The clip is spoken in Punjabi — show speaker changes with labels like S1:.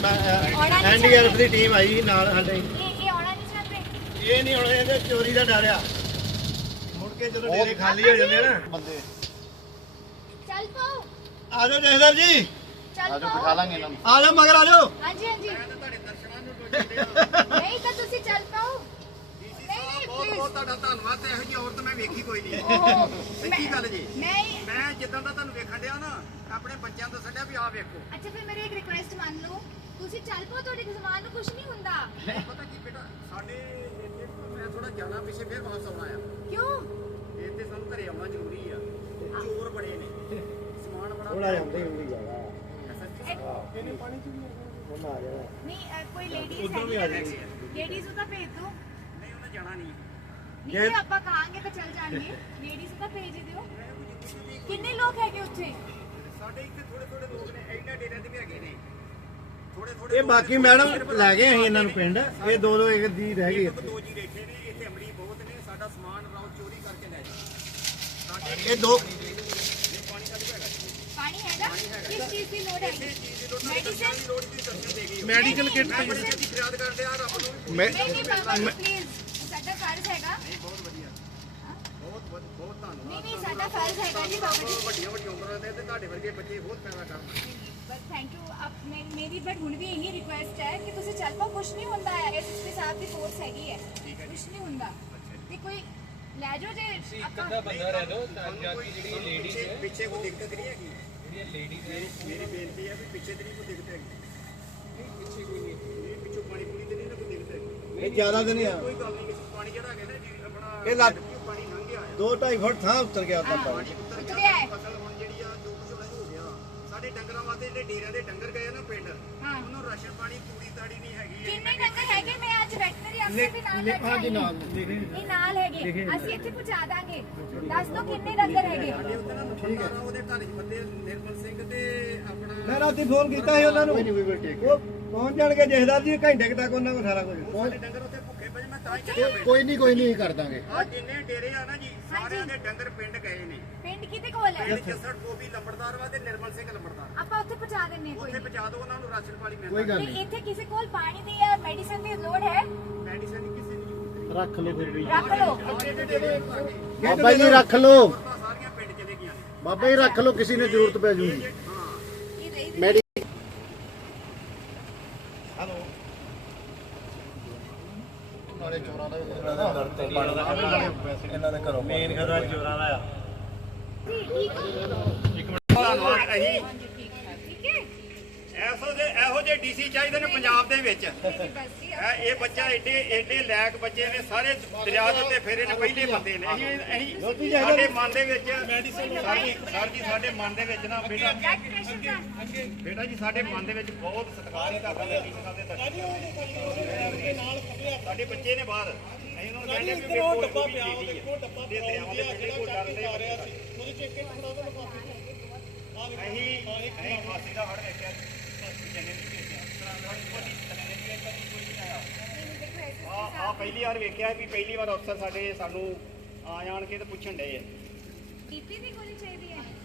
S1: ਐਨਡੀਆਰਐਫ ਦੀ ਟੀਮ ਆਈ ਨਾਲ ਸਾਡੇ।
S2: ਇਹ ਆਉਣਾ ਨਹੀਂ ਚਾਹਤੇ।
S1: ਇਹ ਨਹੀਂ ਹੁਣ ਇਹਦੇ ਚੋਰੀ ਦਾ ਡਰ ਆ, ਮੁੜ ਕੇ ਜਦੋਂ ਡੇਰੇ ਖਾਲੀ ਹੋ ਜਾਂਦੇ ਨਾ ਬੰਦੇ।
S2: ਚੱਲ ਪਾਓ,
S1: ਆ ਜਾਓ ਜਹਦਰ ਜੀ,
S2: ਚੱਲ ਪਾਓ, ਬਿਠਾ ਲਾਂਗੇ ਇਹਨਾਂ ਨੂੰ।
S1: ਆ ਜਾਓ ਮਗਰ ਆ ਜਾਓ।
S2: ਹਾਂਜੀ ਹਾਂਜੀ, ਨਹੀਂ ਤਾਂ ਤੁਸੀਂ ਚੱਲ ਪਾਓ। ਨਹੀਂ
S3: ਬਹੁਤ
S2: ਪਲੀਜ਼,
S3: ਬਹੁਤ ਤੁਹਾਡਾ ਧੰਨਵਾਦ। ਤੇ ਇਹੋ ਜਿਹੀ ਔਰਤ ਮੈਂ ਵੇਖੀ ਕੋਈ ਨਹੀਂ।
S2: ਓਹੋ
S3: ਸੱਚੀ ਗੱਲ ਜੀ।
S2: ਨਹੀਂ,
S3: ਮੈਂ ਜਿੱਦਾਂ ਦਾ ਤੁਹਾਨੂੰ ਵੇਖਣ ਡਿਆ ਨਾ, ਆਪਣੇ ਬੱਚਿਆਂ ਤੋਂ ਛੱਡਿਆ ਵੀ ਆਹ ਵੇਖੋ।
S2: ਅੱਛਾ ਫਿਰ ਮੇਰੀ ਇੱਕ ਰਿਕੁਐਸਟ ਮੰਨ ਲਓ, ਤੁਸੀਂ ਚੱਲ ਪਾਓ, ਤੁਹਾਡੇ ਸਮਾਨ ਨੂੰ ਕੁਝ ਨਹੀਂ ਹੁੰਦਾ।
S3: ਪਤਾ ਕੀ ਬੇਟਾ, ਸਾਡੇ ਇੱਥੇ ਮੈਂ ਥੋੜਾ ਜਾਣਾ ਪਿੱਛੇ ਫਿਰ ਵਾਪਸ ਆਉਣਾ ਆ।
S2: ਕਿਉਂ?
S3: ਇੱਥੇ ਸਾਨੂੰ ਘਰੇ ਆਉਣਾ ਜ਼ਰੂਰੀ ਆ। ਚੋਰ ਬੜੇ ਨੇ, ਸਮਾਨ ਬੜਾ
S1: ਥੋੜਾ ਜਾਂਦੇ ਹੁੰਦੀ ਜਾਗਾ
S3: ਇਹਨੇ ਪਾਣੀ ਚ
S1: ਉਹਨਾਂ ਆ ਜਾਣਾ।
S2: ਨਹੀਂ ਕੋਈ ਲੇਡੀਜ਼
S1: ਉੱਧਰ ਵੀ ਆ ਜਾਣੀ।
S2: ਲੇਡੀਜ਼ ਨੂੰ ਤਾਂ ਭੇਜ ਦਿਓ।
S3: ਨਹੀਂ ਉਹਨੇ ਜਾਣਾ ਨਹੀਂ।
S2: ਨਹੀਂ ਆਪਾਂ ਕਹਾਂਗੇ ਤਾਂ ਚੱਲ ਜਾਣਗੇ। ਲੇਡੀਜ਼ ਨੂੰ ਤਾਂ ਭੇਜ ਦਿਓ। ਕਿੰਨੇ ਲੋਕ ਹੈਗੇ ਉੱਥੇ?
S3: ਸਾਡੇ ਇੱਥੇ ਥੋੜੇ ਥੋੜੇ ਲੋਕ ਨੇ, ਇਹਨਾਂ ਡੇਰਿਆਂ ਤੇ ਵੀ ਹੈਗੇ ਨੇ ਥੋੜੇ ਥੋੜੇ।
S1: ਇਹ ਬਾਕੀ ਮੈਡਮ ਲੈ ਗਏ ਅਸੀਂ ਇਹਨਾਂ ਨੂੰ ਪਿੰਡ। ਇਹ ਦੋ ਦੋ ਇੱਕ ਦੀ ਰਹਿ ਗਈ ਇੱਥੇ।
S3: ਦੋ ਜੀ ਬੈਠੇ ਨੇ ਇੱਥੇ, ਅਮਲੀ ਬਹੁਤ ਨੇ। ਸਾਡਾ ਸਮਾਨ ਰਾਉ ਚੋਰੀ ਕਰਕੇ ਲੈ ਜਾਂਦੇ ਸਾਡੇ।
S1: ਇਹ ਦੋ
S3: ਪਾਣੀ ਕੱਢ ਹੈਗਾ ਜੀ।
S2: ਪਾਣੀ ਹੈਗਾ? ਕਿਸ ਚੀਜ਼ ਦੀ ਲੋੜ ਹੈਗੀ? ਮੈਡੀਸਨ
S3: ਦੀ ਲੋੜ ਦੀ ਦਰਸ਼ਨ ਦੇ ਗਈ।
S1: ਮੈਡੀਕਲ ਕਿੱਟ
S3: ਮੈਂ ਬੜੀ ਛੇਤੀ ਫਰਿਆਦ ਕਰਦੇ ਆ ਰੱਬ ਨੂੰ।
S2: ਨਹੀਂ ਨਹੀਂ ਬਾਬਾ ਜੀ ਪਲੀਜ਼, ਸਾਡਾ ਫਰਜ਼ ਹੈਗਾ।
S3: ਨਹੀਂ ਬਹੁਤ ਵਧੀਆ, ਬਹੁਤ ਧੰਨਵਾਦ।
S2: ਨਹੀਂ ਨਹੀਂ ਸਾਡਾ ਫਰਜ਼ ਹੈਗਾ ਜੀ ਬਾਬਾ ਜੀ।
S3: ਵੱਡੀਆਂ ਵੱਡੀਆਂ ਉਮਰਾਂ ਦੇ ਤੇ ਤੁਹਾਡੇ ਵਰਗੇ ਬੱਚੇ ਬਹੁਤ ਪੈਦਾ ਕਰਨ।
S2: ਬਸ ਥੈਂਕ ਯੂ। ਆਪ ਮੇਰੀ ਬਟ ਹੁਣ ਵੀ ਇਹੀ ਰਿਕੁਐਸਟ ਹੈ ਕਿ ਤੁਸੀਂ ਚੱਲ ਪਾਓ, ਕੁਝ ਨਹੀਂ ਹੁੰਦਾ ਹੈ। ਇਸ ਸਾਹਿਬ ਦੀ ਫੋਰਸ ਹੈਗੀ ਹੈ, ਕੁਝ ਨਹੀਂ ਹੁੰਦਾ। ਤੇ ਕੋਈ ਲੈ ਜਾਓ ਜੇ ਆਪਾਂ
S4: ਬੰਦਾ ਰਹਿ ਦੋ ਤਾਂ ਜਾਤੀ ਜਿਹੜੀ ਲੇਡੀਜ਼ ਹੈ
S3: ਪਿੱਛੇ ਕੋਈ ਦਿੱਕਤ ਨਹੀਂ ਹੈਗੀ।
S4: ਜਿਹੜੀਆਂ ਲੇਡੀਜ਼ ਹੈ
S3: ਮੇਰੀ ਬੇਨਤੀ ਹੈ ਵੀ ਪਿੱਛੇ ਤੇ ਨਹੀਂ ਕੋਈ ਦਿੱਕਤ ਹੈਗੀ। ਪਿੱਛੇ ਕੋਈ ਨਹੀਂ, ਇਹ ਪਿੱਛੋਂ ਪਾਣੀ ਪੂਰੀ ਤੇ ਨਹੀਂ ਨਾ ਕੋਈ ਦਿੱਕਤ ਹੈਗੀ।
S1: ਇਹ ਜ਼ਿਆਦਾ ਦਿਨ ਆ।
S3: ਕੋਈ ਗੱਲ ਨਹੀਂ, ਕਿਸੇ ਪਾਣੀ ਜਿਹੜਾ ਹੈਗਾ ਨਾ ਜੀ ਆਪਣਾ
S1: ਇਹ ਲੱਗ
S3: ਪਾਣੀ ਲੰਘ ਗਿਆ ਆ।
S1: 2-2.5 ਫੁੱਟ ਥਾਂ ਉੱਤਰ ਗਿਆ ਤਾਂ ਪਾਣੀ।
S3: ਪਾਣੀ ਉੱਤਰ
S2: ਉੱਤਰ
S3: ਗਿਆ।
S2: ਗਿਆ ਹੈ।
S3: ਫਸਲ ਹੁਣ ਜਿਹੜੀ ਆ ਜੋ ਕੁਝ ਹੋਣਾ ਹੋ ਗਿਆ। ਸਾਡੇ ਡੰਗਰਾਂ ਵਾਸਤੇ ਜਿਹੜੇ ਡੇਰਿਆਂ ਦੇ ਡੰਗਰ ਗਏ ਨਾ ਪਿੰਡ,
S2: ਹਾਂ
S3: ਉਹਨੂੰ ਰਾਸ਼ਨ ਪਾਣੀ ਤੂੜੀ ਤਾੜੀ ਨਹੀਂ ਹੈਗੀ।
S2: ਕਿੰਨੇ ਡੰਗਰ ਹੈਗੇ? ਮੈਂ ਅੱਜ ਵੈਟਰਨਰੀ ਅਫਸਰ ਦੇ ਨਾਲ ਲੈ ਕੇ ਆਈ ਹਾਂ। ਇਹ ਨਾਲ ਹੈਗੇ, ਅਸੀਂ ਇੱਥੇ ਪਹੁੰਚਾ ਦਾਂਗੇ। ਦੱਸ ਦੋ ਕਿੰਨੇ ਡੰਗਰ ਹੈਗੇ?
S3: ਠੀਕ ਹੈ। ਉਹਦੇ ਘਰ ਚ ਬੰਦੇ ਨਿਰਮਲ ਸਿੰਘ ਤੇ ਆਪਣਾ
S1: ਮੈਂ ਰਾਤੀ ਫੋਨ ਕੀਤਾ ਸੀ ਉਹਨਾਂ ਨੂੰ, ਉਹ ਪਹੁੰਚ ਜਾਣਗੇ ਜਹਦਰ ਜੀ ਘੰਟੇ ਕੁ ਤੱਕ ਉਹਨਾਂ ਕੋਲ ਸਾਰਾ ਕੁਝ
S3: ਸਾਡੇ ਡੰਗਰ ਉੱਥੇ ਭੁੱਖੇ ਪਏ। ਮੈਂ ਤਾਂ ਹੀ ਚੱਲਿਆ ਪਿੰਡ।
S1: ਕੋਈ ਨਹੀਂ ਕਰ ਦਾਂਗੇ।
S3: ਆ ਜਿੰਨੇ ਡੇਰੇ ਆ ਨਾ ਜੀ, ਸਾਰਿਆਂ ਦੇ ਡੰਗਰ ਪਿੰਡ ਗਏ ਨੇ।
S2: ਪਿੰਡ ਕਿਤੇ ਕੋਲ ਹੈ?
S3: ਪਿੰਡ ਜੱਸੜ ਗੋਬੀ ਲੰਬੜਦਾਰ ਵਾ ਤੇ ਨਿਰਮਲ ਸਿੰਘ ਲੰਬੜਦਾਰ।
S2: ਆਪਾਂ ਉੱਥੇ ਪਹੁੰਚਾ ਦਿੰਨੇ ਕੋਈ
S3: ਉੱਥੇ
S2: ਨਹੀਂ।
S3: ਪਹੁੰਚਾ ਦਿਓ, ਉਹਨਾਂ ਨੂੰ ਰਾਸ਼ਨ ਪਾਣੀ
S1: ਕੋਈ
S3: ਮਿਲਦਾ।
S1: ਗੱਲ
S2: ਤੇ ਇੱਥੇ ਕਿਸੇ ਕੋਲ ਪਾਣੀ ਦੀ ਜਾਂ ਮੈਡੀਸਨ ਦੀ ਲੋੜ ਹੈ?
S3: ਮੈਡੀਸਨ ਕਿਸੇ ਦੀ ਜ਼ਰੂਰਤ
S1: ਰੱਖ ਲਓ ਫਿਰ ਵੀ
S2: ਰੱਖ ਲਓ।
S3: ਨਹੀਂ।
S1: ਬਾਬਾ ਜੀ ਰੱਖ ਲਓ,
S3: ਔਰਤਾਂ ਸਾਰੀਆਂ ਪਿੰਡ ਚਲੇ ਗਈਆਂ ਨੇ।
S1: ਬਾਬਾ ਜੀ ਰੱਖ ਲਓ, ਕਿਸੇ ਨੂੰ ਜ਼ਰੂਰਤ ਪੈ ਜੂਗੀ।
S3: ਹਾਂ
S2: ਇਹ ਰਹੀ
S1: ਮੈਡੀ ਨਾਲੇ ਚੋਰਾਂ ਦਾ ਇਹਨਾਂ ਦੇ ਘਰੋਂ ਮੇਨ ਖਤਰਾ ਚੋਰਾਂ ਦਾ ਆ।
S2: ਜੀ ਠੀਕ ਹੋ?
S3: ਧੰਨਵਾਦ। ਅਸੀਂ
S2: ਹਾਂਜੀ ਠੀਕ ਹੈ, ਠੀਕ ਹੈ
S3: ਇਹੋ ਜਿਹੇ ਡੀਸੀ ਚਾਹੀਦੇ ਨੇ ਪੰਜਾਬ ਦੇ ਵਿੱਚ।
S2: ਜੀ ਬਸ ਜੀ।
S3: ਇਹ ਬੱਚਾ ਏਡੇ ਲਾਇਕ ਬੱਚੇ ਨੇ, ਸਾਰੇ ਦਰਿਆ ਦੇ ਉੱਤੇ ਫੇਰੇ ਨੇ, ਪਹਿਲੇ ਬੰਦੇ ਨੇ। ਅਸੀਂ ਸਾਡੇ ਮਨ ਦੇ ਵਿੱਚ ਸਰ ਜੀ ਸਾਡੇ ਮਨ ਦੇ ਵਿੱਚ ਨਾ ਬੇਟਾ
S2: ਬਲੱਡ ਪ੍ਰੈਸ਼ਰ ਦਾ
S3: ਬੇਟਾ ਜੀ ਸਾਡੇ ਮਨ ਦੇ ਵਿੱਚ ਬਹੁਤ ਸਤਿਕਾਰ ਹੀ ਕਰਦਾ ਹੈ ਡੀਸੀ ਸਾਹਿਬ ਦੇ ਤੱਕ। ਸਾਡੇ ਬੱਚੇ ਨੇ ਬਾਹਰ, ਅਸੀਂ ਉਹਨਾਂ ਨੂੰ ਕਹਿੰਦੇ ਵੀ ਵੇਖੋ ਡੱਬਾ ਪਿਆ ਵੇਖੋ ਡੱਬਾ ਦੇ ਦਰਿਆਵਾਂ ਦੇ ਪਿੰਡੇ ਕੋਈ ਡਰਦੇ ਆ ਰਿਹਾ ਸੀ। ਉਹਦੇ ਚ ਇੱਕ ਥੋੜਾ ਜਿਹਾ ਲਿਫਾਫੇ ਅਸੀਂ ਫਾਸੀ ਦਾ ਹੜ ਵੇਖਿਆ ਜੰਨੇ ਨਹੀਂ ਭੇਜਿਆ ਆ ਪਹਿਲੀ ਵਾਰ ਵੇਖਿਆ ਵੀ ਪਹਿਲੀ ਵਾਰ ਅਫਸਰ ਸਾਡੇ ਸਾਨੂੰ ਆ ਜਾਣ ਕੇ ਤੇ ਪੁੱਛਣ ਡਏ ਆ।
S2: ਬੀਪੀ ਦੀ ਗੋਲੀ ਚਾਹੀਦੀ ਹੈ?